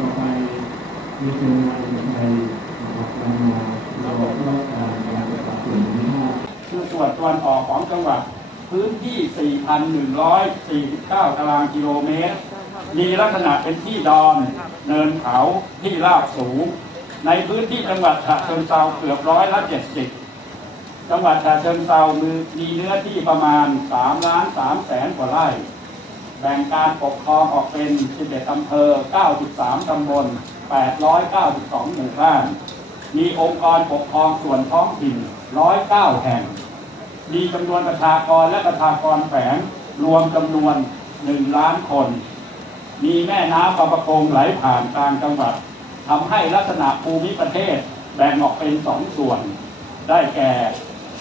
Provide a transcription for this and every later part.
ต่อไปมีเป็นงานไทยนะครับนำมาเราต้องการการปรับเปลี่ยนที่ห้าคือส่วนตะวันออกของจังหวัดพื้นที่ 4,149 ตารางกิโลเมตร มีลักษณะเป็นที่ดอน เนินเขาที่ราบสูง ในพื้นที่จังหวัดฉะเชิงเทราเกือบร้อยละ 70 จังหวัดฉะเชิงเทรามีเนื้อที่ประมาณ3ล้าน3แสนกว่าไร่ แบ่งการปกครองออกเป็น 11 อำเภอ 93 ตำบล 892 หมู่บ้าน มีองค์กรปกครองส่วนท้องถิ่น 109 แห่ง มีจำนวนประชากรและประชากรแฝงรวมจำนวน 1 ล้านคน มีแม่น้ำบางปะกงไหลผ่านกลางจังหวัดทำให้ลักษณะภูมิประเทศแบ่งออกเป็นสองส่วน ได้แก่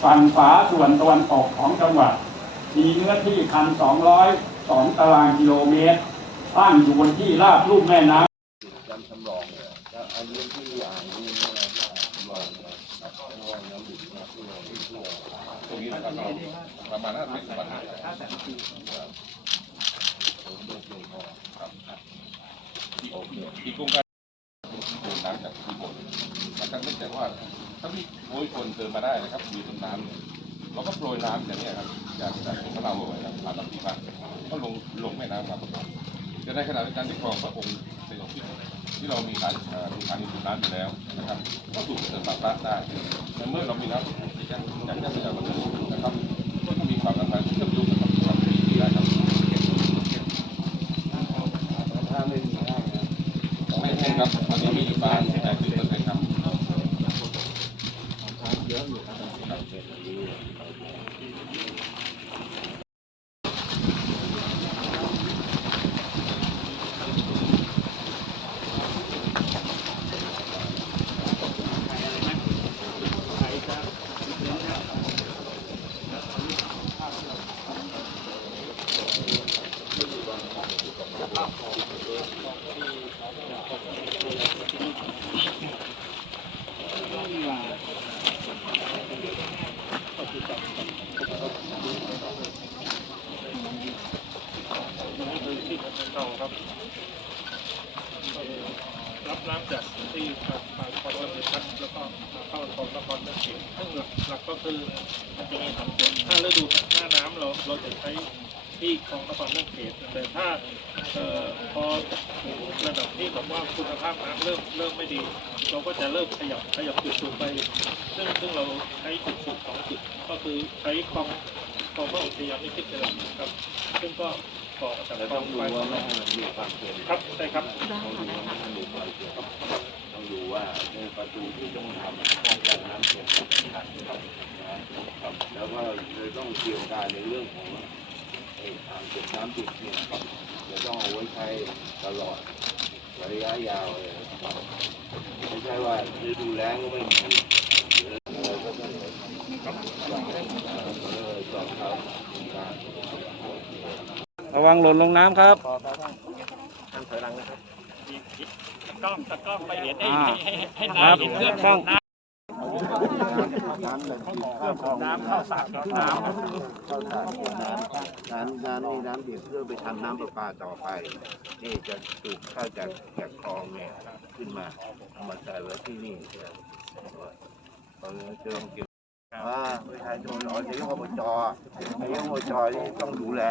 ฝั่งฝาส่วนตะวันตกของจังหวัด มีเนื้อที่คัน202ตารางกิโลเมตรตั้งอยู่บนที่ราบลุ่มแม่น้ำจำจำลองเนี่ยอันนี้ที่อ่านนี่เนี่ยจำลองนี่ยครับจำลองน้ำดื่มนะที่เราที่ทั่วตรงนี้นะครับเราประมาณห้าสิบวันผมไม่เพียงพอครับที่ที่โครงการโดนน้ำจากที่บนนะครับเนื่องจากว่าถ้ามีโอยคนเดินมาได้นะครับอยู่ตรงน้ำเนี่ย เราก็โปรยน้ำอย่างนี้ครับจากจากของเราเอาไว้ครับผ่านลำที่บ้านก็ลงลงแม่น้ำครับจะในขณะเดียวกันที่คลองพระองค์เป็นของที่ที่เรามีสายเอ่อมีการดูดน้ำอยู่แล้วนะครับก็ถูกเติมปรับปะได้ในเมื่อเรามีน้ำที่จะจากจะจากมันนะครับก็มีความสำคัญที่จะดูกับความดีได้ครับถ้าไม่มีได้นะไม่ใช่ครับตอนนี้มีอยู่บ้านแต่คือเปอร์เซ็นต์ครับ เยอะ อยู่ รับน้ำจากที่ปากปากคองระเบิดพัดแล้วก็มาเข้าคลองนครนาเขตซึ่งหลักหลักก็คือมันจะมีสองส่วนถ้าฤดูหน้าน้ำเราเราจะใช้ที่คลองนครนาเขตแต่ถ้าเอ่อพอระดับที่แบบว่าคุณภาพน้ำเริ่มเริ่มไม่ดี เราก็จะเริ่มขยับขยับจุดสูบไป ซึ่งซึ่งเราใช้จุดสูบสองจุดก็คือใช้คลองคลองพระองค์ชยานิคิดเป็นหลักครับ ซึ่งก็ ต่อมาจากแต่คลต้อองงดูไปว่าไม่ให้มันมีความเค็มครับใช่ครับต้องดูว่าไม่ให้มันมีความเค็มต้องดูว่าในประตูที่ต้องทำป้องกันน้ำเค็มนะครับนะครับแล้วก็เลยต้องเตรียมการในเรื่องของไอ้อ่างเก็บน้ำปิดเนี่ยจะต้องเอาไว้ใช้ตลอดระยะยาวเลยนะครับไม่ใช่ว่าฤดูแล้งก็ไม่มีเราก็ต้องเออสอบเขาการ ระวังหล่นลงน้ำครับกล้องตะกล้องไปเห็นให้อ่าให้ให้ให้ครับน้ำเห็นเครื่องช่องน้ำน้ำเข้าสระกับน้ำเข้าสารน้ำน้ำน้ำนี่น้ำเดือดเพื่อไปทำน้ำประปาต่อไป นี่จะสูบเข้าจากจากคลองเนี่ยขึ้นมาเอามาใส่ไว้ที่นี่ตอนนี้จะต้องเก็บ ว่าประชาชนอ๋อนายกอบจนายกอบจนี่ต้องดูแล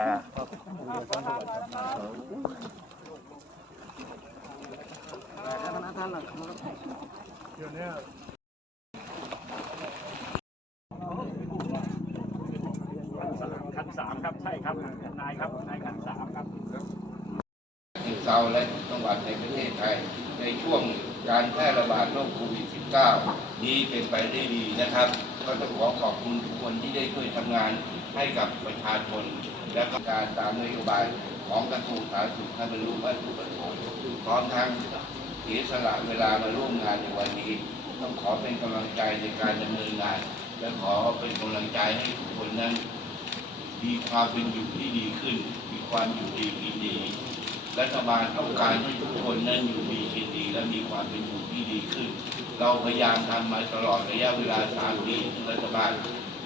คันสามครับ ใช่ครับ นายครับ นายคันสามครับที่เซาและจังหวัดในประเทศไทย ในช่วงการแพร่ระบาดโรคโควิด -19 นี้เป็นไปได้ดีนะครับ ก็ต้องขอขอบคุณทุกคนที่ได้ช่วยทำงานให้กับประชาชน และก็การตามนโยบายของกระทรวงสาธารณสุขให้บรรลุวัตถุประสงค์พร้อมทั้งเสียสละเวลามาร่วมงานในวันนี้ ต้องขอเป็นกำลังใจในการดำเนินงาน และขอเป็นกำลังใจให้ทุกคนนั้น มีความเป็นอยู่ที่ดีขึ้น มีความอยู่ดีกินดีรัฐบาลต้องการให้ทุกคนนั้นอยู่ดีกินดีและมีความเป็นอยู่ที่ดีขึ้น เราพยายามทำมาตลอดระยะเวลาสามปีรัฐบาล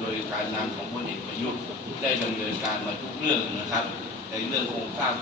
โดยการนำของพลเอกประยุทธ์ได้ดำเนินการมาทุกเรื่องนะครับ ในเรื่องโครงสร้าง